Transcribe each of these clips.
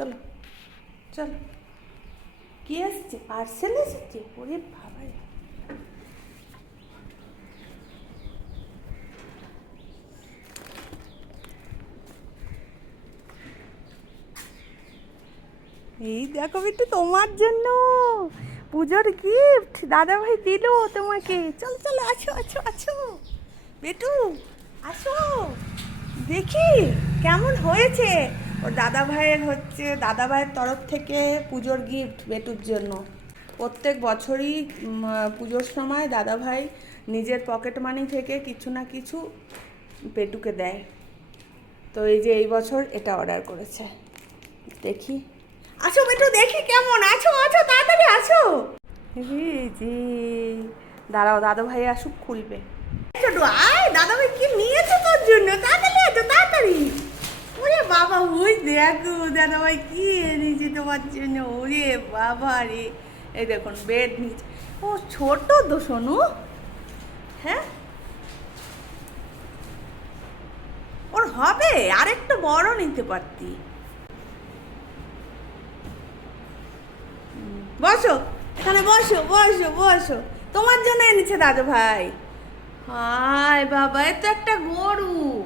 চলো চলো। কি এসছে? পার্সেল এসেছে? ওরে বাবা এই দেখো একটু তোমার জন্য। পুজোর গিফট দাদা ভাই দিল তোমাকে। চল চল আছো আছো আছো বেটু, আসো। দেখি, কেমন হয়েছে? ওর দাদা ভাইয়ের হচ্ছে দাদা ভাইয়ের তরফ থেকে পুজোর গিফট বেটুর জন্য। প্রত্যেক বছরই পুজোর সময় দাদা ভাই নিজের পকেট মানি থেকে কিছু না কিছু পেটুকে দেয়। তো এই যে এই বছর এটা অর্ডার করেছে। দেখি। আসো বেটু, দেখি কেমন। আছো আছো, তাড়াতাড়ি আছো। এই যে, দাঁড়াও দাদা ভাই আসুক খুলবে। আয় দাদা ভাই কি নিয়েছো তোর জন্য? তাড়াতাড়ি। ওরে বাবা দাদা ভাই কি এনেছে তোমার ওরে বাবা রে। দেখুন বেড ও, ছোট হ্যাঁ? ওর হবে, আরেকটু বড় নিতে পারতি। বসো, এখানে বসো বসো বসো। তোমার জন্য এনেছে দাদু ভাই হায় বাবা, এ তো একটা গরু।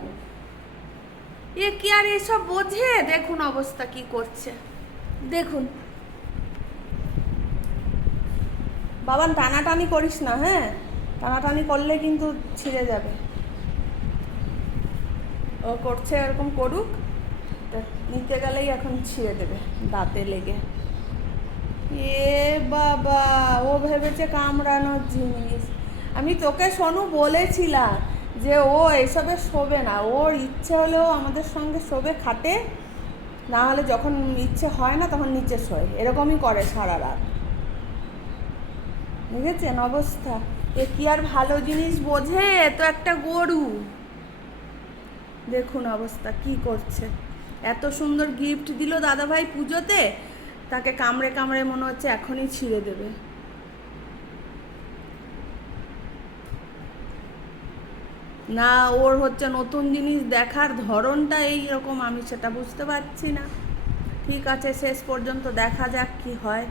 এ কি আর এসব বোঝে? দেখুন অবস্থা কি করছে। দেখুন। বাবান, টানাটানি করিস না হ্যাঁ? টানাটানি করলে কিন্তু ছিঁড়ে যাবে। ও করছে এরকম করুক নিতে গেলেই এখন ছিঁড়ে দেবে, দাঁতে লেগে। এ বাবা, ও ভেবেছে কামড়ানোর জিনিস। আমি তোকে সোনু বলেছিলাম যে ও এসবে শোবে না। ওর ইচ্ছে হলেও আমাদের সঙ্গে শোবে, খাটে। না হলে যখন ইচ্ছে হয় না তখন নিচে শোয়। এরকমই করে সারা রাত। দেখেছেন অবস্থা? এ কি আর ভালো জিনিস বোঝে? এ তো একটা গরু। দেখুন অবস্থা, কি করছে। এত সুন্দর গিফট দিল দাদাভাই পুজোতে, তাকে কামড়ে কামড়ে মনে হচ্ছে এখনই ছিঁড়ে দেবে। না, ওর হচ্ছে নতুন জিনিস দেখার ধরনটা এই রকম আমি সেটা বুঝতে পারছি না। ঠিক আছে, শেষ পর্যন্ত দেখা যাক কি হয়।